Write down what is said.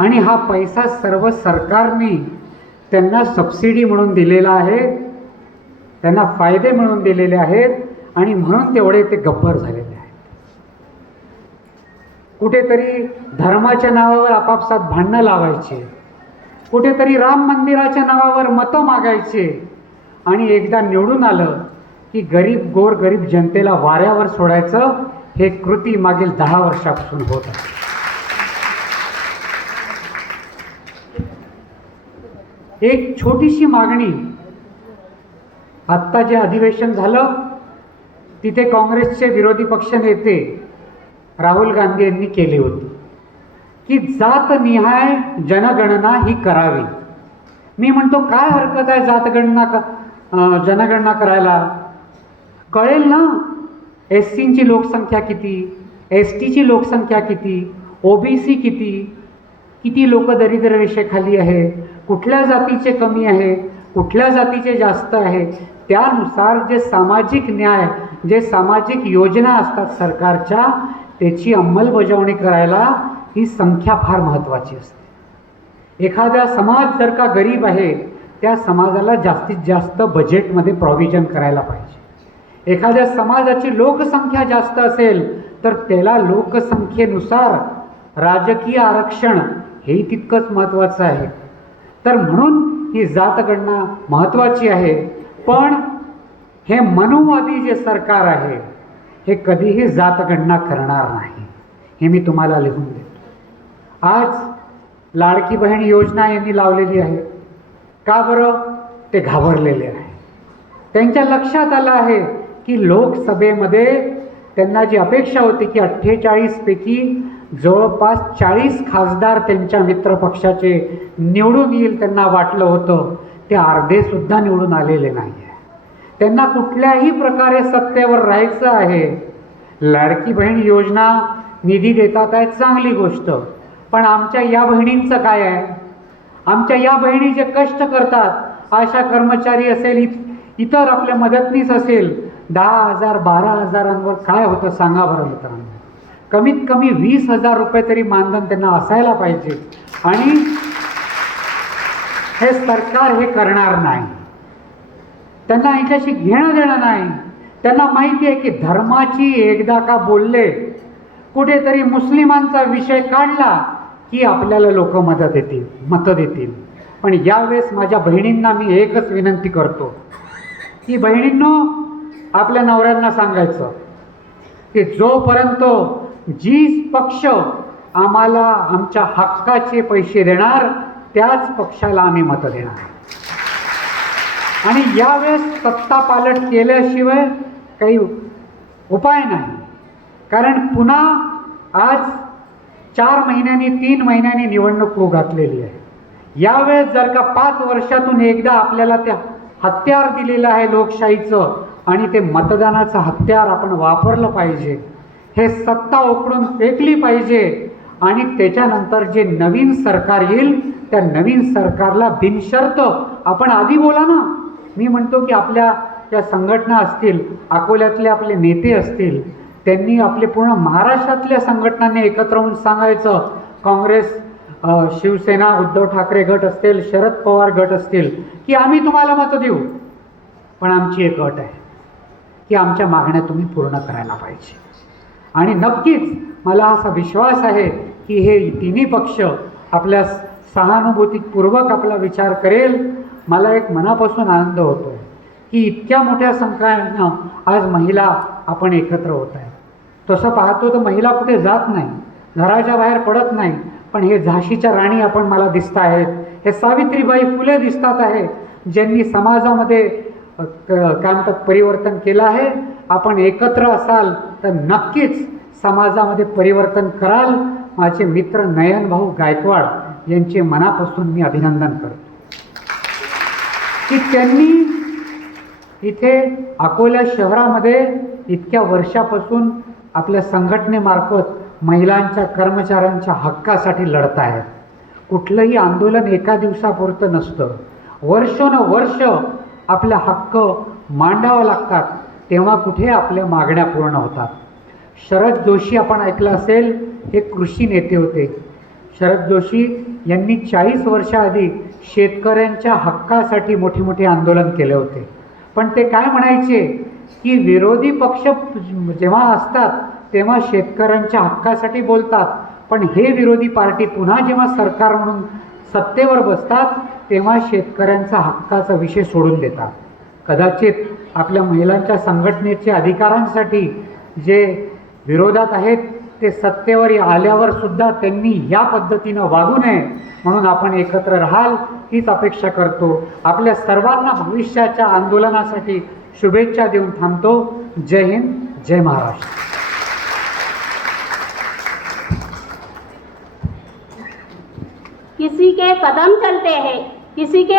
आणि हा पैसा सर्व सरकारने त्यांना सबसिडी म्हणून दिलेला आहे. त्यांना फायदे म्हणून दिलेले आहेत आणि म्हणून तेवढे ते गब्बर झालेले आहेत. कुठेतरी धर्माच्या नावावर आपापसात भांडणं लावायचे. कुठेतरी राम मंदिराच्या नावावर मतं मागायचे. आणि एकदा निवडून आलं की गरीब गोर गरीब जनतेला वाऱ्यावर सोडायचं हे कृती मागील दहा वर्षापासून होत आहे. एक छोटीशी मागणी. आत्ता जे अधिवेशन झालं तिथे काँग्रेसचे विरोधी पक्ष नेते राहुल गांधी यांनी केली होती. की जातनिहाय जनगणना ही करावी. मी म्हणतो काय हरकत आहे जातगणना जनगणना करायला? कळेल ना? एस सींची लोकसंख्या किती? एस टीची लोकसंख्या किती? ओ बी सी किती? किती लोक दरिद्र रेषेखाली आहे? कुठल्या जातीचे कमी आहे कुठल्या जातीचे जास्त आहे त्यानुसार जे सामाजिक न्याय जे सामाजिक योजना असतात सरकारच्या त्याची अंमलबजावणी करायला ही संख्या फार महत्त्वाची असते. एखादा समाज जर का गरीब आहे त्या समाजाला जास्तीत जास्त बजेटमध्ये प्रॉव्हिजन करायला पाहिजे. एखाद्या समाजाची लोकसंख्या जास्त असेल तर त्याला लोकसंख्येनुसार राजकीय आरक्षण हे तितकंच महत्त्वाचं आहे. तर म्हणून ही जातगणना महत्त्वाची आहे. पण हे मनुवादी जे सरकार आहे हे कधीही जातगणना करणार नाही. हे मी तुम्हाला लिहून देतो. आज लाडकी बहीण योजना यांनी लावलेली आहे. का बरं? ते घाबरलेले आहे. त्यांच्या लक्षात आलं आहे की लोकसभेमध्ये त्यांना जी अपेक्षा होती की अठ्ठेचाळीसपैकी जवळपास चाळीस खासदार त्यांच्या मित्रपक्षाचे निवडून येईल त्यांना वाटलं होतं. ते अर्धेसुद्धा निवडून आलेले नाही आहे त्यांना कुठल्याही प्रकारे सत्तेवर राहायचं आहे. लाडकी बहीण योजना निधी देतात आहे चांगली गोष्ट. पण आमच्या या बहिणींचं काय आहे? आमच्या या बहिणी जे कष्ट करतात आशा कर्मचारी असेल इत इतर आपल्या मदतनीस असेल दहा हजार बारा हजारांवर काय होतं सांगा बरं मित्रांनो. कमीत कमी वीस हजार रुपये तरी मानधन त्यांना असायला पाहिजे. आणि हे सरकार हे करणार नाही. त्यांना याच्याशी घेणं देणं नाही. त्यांना माहिती आहे की धर्माची एकदा का बोलले कुठेतरी मुस्लिमांचा विषय काढला की आपल्याला लोक मदत देतील मतं देतील. पण यावेळेस माझ्या बहिणींना मी एकच विनंती करतो. की बहिणींनो आपल्या नवऱ्यांना सांगायचं की जोपर्यंत जी पक्ष आम्हाला आमच्या हक्काचे पैसे देणार त्याच पक्षाला आम्ही मतं देणार. आणि यावेळेस सत्ता पालट केल्याशिवाय काही उपाय नाही. कारण पुन्हा आज चार महिन्यांनी तीन महिन्यांनी निवडणूक होऊ घातलेली आहे. यावेळेस जर का पाच वर्षातून एकदा आपल्याला त्या हत्यार दिलेलं आहे लोकशाहीचं आणि ते मतदानाचं हत्यार आपण वापरलं पाहिजे हे सत्ता उकडून फेकली पाहिजे. आणि त्याच्यानंतर जे नवीन सरकार येईल त्या नवीन सरकारला बिनशर्त आपण आधी बोला ना. मी म्हणतो की आपल्या त्या संघटना असतील अकोल्यातले आपले नेते असतील त्यांनी आपले पूर्ण महाराष्ट्रातल्या संघटनांनी एकत्र होऊन सांगायचं. काँग्रेस शिवसेना उद्धव ठाकरे गट असतील शरद पवार गट असतील की आम्ही तुम्हाला मतं देऊ. पण आमची एक अट आहे की आमच्या मागण्या तुम्ही पूर्ण करायला पाहिजे. आणि नक्कीच मला असा विश्वास आहे की हे तिन्ही पक्ष आपल्या सहानुभूतीपूर्वक आपला विचार करेल. मला एक मनापासून आनंद होतो आहे की इतक्या मोठ्या संख्येनं आज महिला आपण एकत्र होत आहे तसं पाहतो तर महिला कुठे जात नाही घराच्या बाहेर पडत नाही पण हे झाशीच्या राणी आपण मला दिसत आहेत. हे सावित्रीबाई फुले दिसतात आहे ज्यांनी समाजामध्ये क- काय म्हणतात परिवर्तन केलं आहे. आपण एकत्र असाल तर नक्कीच समाजामध्ये परिवर्तन कराल. माझे मित्र नयन भाऊ गायकवाड यांचे मनापासून मी अभिनंदन करतो. की त्यांनी इथे अकोला शहरामध्ये इतक्या वर्षापासून आपल्या संघटनेमार्फत महिलांच्या कर्मचाऱ्यांच्या हक्कासाठी लढत आहेत कुठलंही आंदोलन एका दिवसापुरतं नसतं. वर्षोनवर्ष आपला हक्क मांडावं लागतात. तेव्हा कुठे आपल्या मागण्या पूर्ण होतात? शरद जोशी आपण ऐकलं असेल हे कृषी नेते होते. शरद जोशी यांनी चाळीस वर्षाआधी शेतकऱ्यांच्या हक्कासाठी मोठे मोठे आंदोलन केले होते. पण ते काय म्हणायचे? की विरोधी पक्ष जेव्हा असतात तेव्हा शेतकऱ्यांच्या हक्कासाठी बोलतात. पण हे विरोधी पार्टी पुन्हा जेव्हा सरकार म्हणून सत्तेवर बसतात तेव्हा शेतकऱ्यांचा हक्काचा विषय सोडून देतात. कदाचित आपल्या महिलांच्या संघटनेच्या अधिकारांसाठी जे विरोधात आहेत ते सत्तेवर आल्यावर सुद्धा त्यांनी या पद्धतीनं वागू नये म्हणून आपण एकत्र राहाल हीच अपेक्षा करतो. आपल्या सर्वांना भविष्याच्या आंदोलनासाठी शुभेच्छा देऊन थांबतो. जय हिंद जय महाराष्ट्र. किसी के कदम चलते हैं किसी के